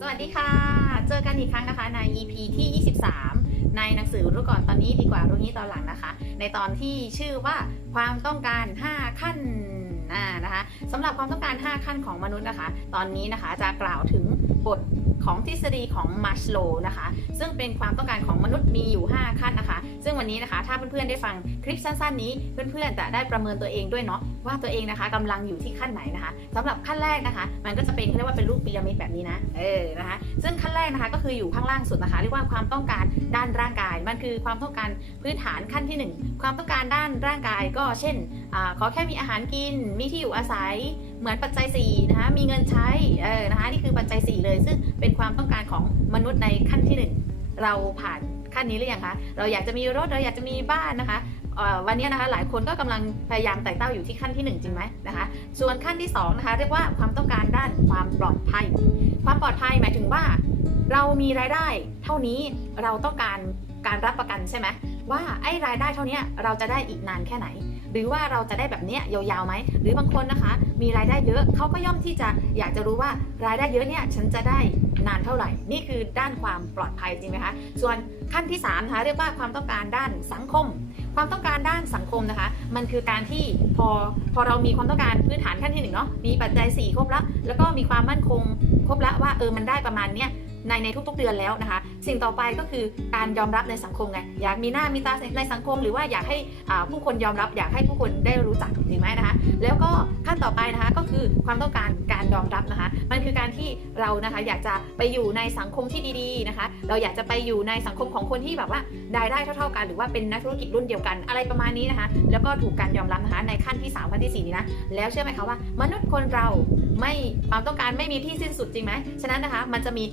สวัสดีค่ะ เจอกันอีกครั้งนะคะใน EP ที่ 23 ในหนังสือรู้ก่อนตอนนี้ดีกว่ารู้นี้ตอนหลังนะคะ ในตอนที่ชื่อว่าความต้องการ 5 ขั้นอ่านะคะสำหรับความต้องการ 5 ขั้นของมนุษย์นะคะ ตอนนี้นะคะจะกล่าวถึงบท ของทฤษฎีของมัชโลนะคะ ซึ่งเป็นความต้องการของมนุษย์มีอยู่ 5 ขั้นนะคะ ซึ่งวันนี้นะคะถ้าเพื่อนๆได้ฟังคลิปสั้นๆนี้ เพื่อนๆจะได้ประเมินตัวเองด้วยเนาะว่าตัวเองนะคะกำลังอยู่ที่ขั้นไหนนะคะสำหรับขั้นแรกนะคะ มันก็จะเป็นเรียกว่าเป็นรูปพีระมิดแบบนี้นะเออนะคะซึ่งขั้นแรกนะคะก็คืออยู่ข้างล่างสุดนะคะเรียกว่าความต้องการด้านร่างกาย มันคือความต้องการพื้นฐานขั้นที่ 1 ความต้องการด้านร่างกายก็เช่นอาขอแค่มีอาหารกินมีที่อยู่อาศัยเหมือนปัจจัย4นะคะมีเงินใช้เออนะคะนี่คือปัจจัย4เลยซึ่งเป็น็นความต้องการของมนุษย์ในขั้นที่ 1 เราผ่านขั้นนี้หรือยังคะ เราอยากจะมีรถ เราอยากจะมีบ้านนะคะวันนี้นะคะหลายคนก็กำลังพยายามไต่เต้าอยู่ที่ขั้นที่ 1 จริงไหมนะคะ ส่วนขั้นที่2นะคะเรียกว่าความต้องการด้านความปลอดภัย ความปลอดภัยหมายถึงว่า เรามีรายได้เท่านี้เราต้องการการรับประกันใช่ไหมว่าไอ้รายได้เท่านี้เราจะได้อีกนานแค่ไหน หรือว่าเราจะได้แบบนี้ยยาวๆไหมหรือบางคนนะคะ มีรายได้เยอะเขาก็ย่อมที่จะอยากจะรู้ว่ารายได้เยอะเนี่ยฉันจะได้นานเท่าไหร่ นี่คือด้านความปลอดภัยจริงไหมคะ ส่วนขั้นที่3นะคะเรียกว่าความต้องการด้านสังคม ความต้องการด้านสังคมนะคะ มันคือการที่พอพอเรามีความต้องการพื้นฐานขั้นที่หนึ่งเนาะมีปัจจัย 4 ครบแล้ว แล้วก็มีความมั่นคงครบแล้วว่าเออมันได้ประมาณเนี้ย ในในทุกๆเดือนแล้วนะคะ สิ่งต่อไปก็คือการยอมรับในสังคมไงอยากมีหน้ามีตาในสังคม หรือว่าอยากให้ผู้คนยอมรับ อยากให้ผู้คนได้รู้จักจริงไหมนะคะ แล้วก็ขั้นต่อไปนะคะก็คือความต้องการการยอมรับนะคะ มันคือการที่เรานะคะอยากจะไปอยู่ในสังคมที่ดีๆนะคะ เราอยากจะไปอยู่ในสังคมของคนที่แบบว่ารายได้เท่า ๆกัน หรือว่าเป็นนักธุรกิจรุ่นเดียวกันอะไรประมาณนี้นะคะ แล้วก็ถูกการยอมรับนะคะในขั้นที่3ขั้นที่ 4 นี้นะ แล้วเชื่อไหมคะว่า มนุษย์คนเราไม่ความต้องการไม่มีที่สิ้นสุดจริงไหมฉะนั้นนะคะมันจะมี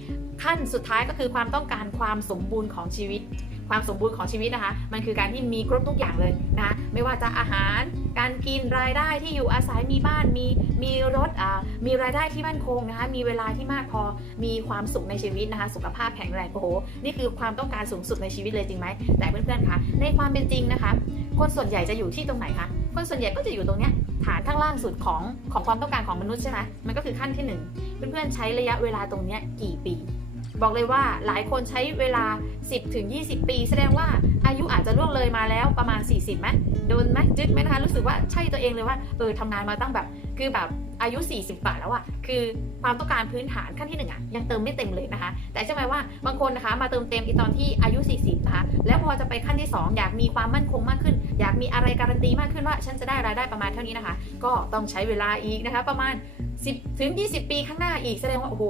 ขั้นสุดท้ายก็คือความต้องการความสมบูรณ์ของชีวิต ความสมบูรณ์ของชีวิตนะคะ มันคือการที่มีครบทุกอย่างเลยนะคะไม่ว่าจะอาหาร การกินรายได้ที่อยู่อาศัยมีบ้านมีมีรถอ่ามีรายได้ที่มั่นคงนะคะมีเวลาที่มากพอมีความสุขในชีวิตนะคะ สุขภาพแข็งแรงโอ้โหนี่คือความต้องการสูงสุดในชีวิตเลยจริงไหมแต่เพื่อนๆคะในความเป็นจริงนะคะ คนส่วนใหญ่จะอยู่ที่ตรงไหนคะคนส่วนใหญ่ก็จะอยู่ตรงเนี้ยฐานข้างล่างสุดของของความต้องการของมนุษย์ใช่ไหมมันก็คือขั้นที่หนึ่งเพื่อนๆใช้ระยะเวลาตรงเนี้ยกี่ปี บอกเลยว่าหลายคนใช้เวลา 10ถึง20 ปี แสดงว่าอายุอาจจะล่วงเลยมาแล้วประมาณ 40ไหมโดนไหมจึ๊กไหมนะคะรู้สึกว่าใช่ตัวเองเลยว่าเออทำงานมาตั้งแบบ คือแบบอายุ 40กว่าแล้วอะคือความต้องการพื้นฐานขั้นที่หนึ่งอะยังเติมไม่เต็มเลยนะคะ แต่ใช่ไหมว่าบางคนนะคะ มาเติมเต็มอีตอนที่อายุ 40นะคะแล้วพอจะไปขั้นที่ 2 อยากมีความมั่นคงมากขึ้น อยากมีอะไรการันตีมากขึ้นว่าฉันจะได้รายได้ประมาณเท่านี้นะคะ ก็ต้องใช้เวลาอีกนะคะ ประมาณ 10ถึง 20 ปีข้างหน้าอีกแสดงว่าโอ้โห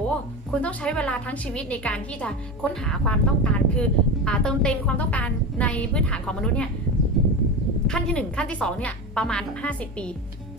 คุณต้องใช้เวลาทั้งชีวิตในการที่จะค้นหาความต้องการ คืออเติมเต็มความต้องการในพื้นฐานของมนุษย์เนี่ยขั้นที่ 1 ขั้นที่2เนี่ยประมาณ 50 ปี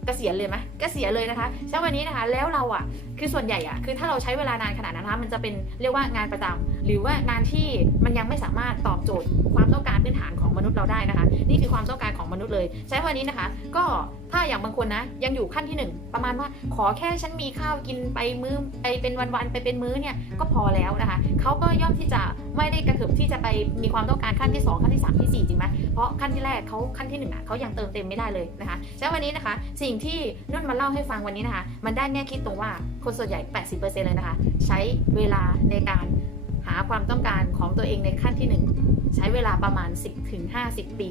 กษียณเลยไหมเกษียณเลยนะคะเช้าวันนี้นะคะ แล้วเราอะคือส่วนใหญ่อะคือถ้าเราใช้เวลานานขนาดนั้นนะคะมันจะเป็นเรียกว่างานประจำหรือว่างานที่มันยังไม่สามารถตอบโจทย์ความต้องการพื้นฐานของมนุษย์เราได้นะคะ นี่คือความต้องการของมนุษย์เลยใช้วันนี้นะคะ ก็ถ้าอย่างบางคนนะยังอยู่ขั้นที่หนึ่งประมาณว่าขอแค่ฉันมีข้าวกินไปมื้อไปเป็นวันๆไปเป็นมื้อเนี่ยก็พอแล้วนะคะเขาก็ย่อมที่จะไม่ได้กระเถิบที่จะไปมีความต้องการขั้นที่ 2 ขั้นที่ 3 ที่ 4 จริงไหมเพราะขั้นที่แรกเขาขั้นที่1อะเขายังเติมเต็มไม่ได้เลยนะคะฉะนั้วันนี้นะคะสิ่งที่นุ่นมาเล่าให้ฟังวันนี้นะคะ มันได้แง่คิดตรงว่าคนส่วนใหญ่ 80%เลยนะคะ ใช้เวลาในการหาความต้องการของตัวเองในขั้นที่ 1 ใช้เวลาประมาณ 10-50 ปี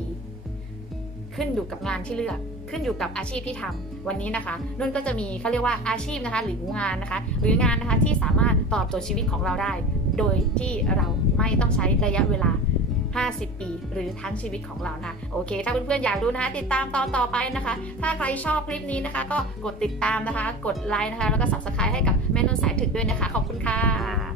ขึ้นอยู่กับงานที่เลือกขึ้นอยู่กับอาชีพที่ทำวันนี้นะคะนุ่นก็จะมีเขาเรียกว่าอาชีพนะคะ หรืองานนะคะ หรืองานนะคะที่สามารถตอบโจทย์ชีวิตของเราได้ โดยที่เราไม่ต้องใช้ระยะเวลา 50 ปี หรือทั้งชีวิตของเรานะโอเค ถ้าเพื่อนๆอยากดูนะคะ ติดตามตอนต่อไปนะคะ ถ้าใครชอบคลิปนี้นะคะ ก็กดติดตามนะคะ กดไลค์นะคะ แล้วก็ subscribe ให้กับแม่นุ่นสายถึกด้วยนะคะ ขอบคุณค่ะ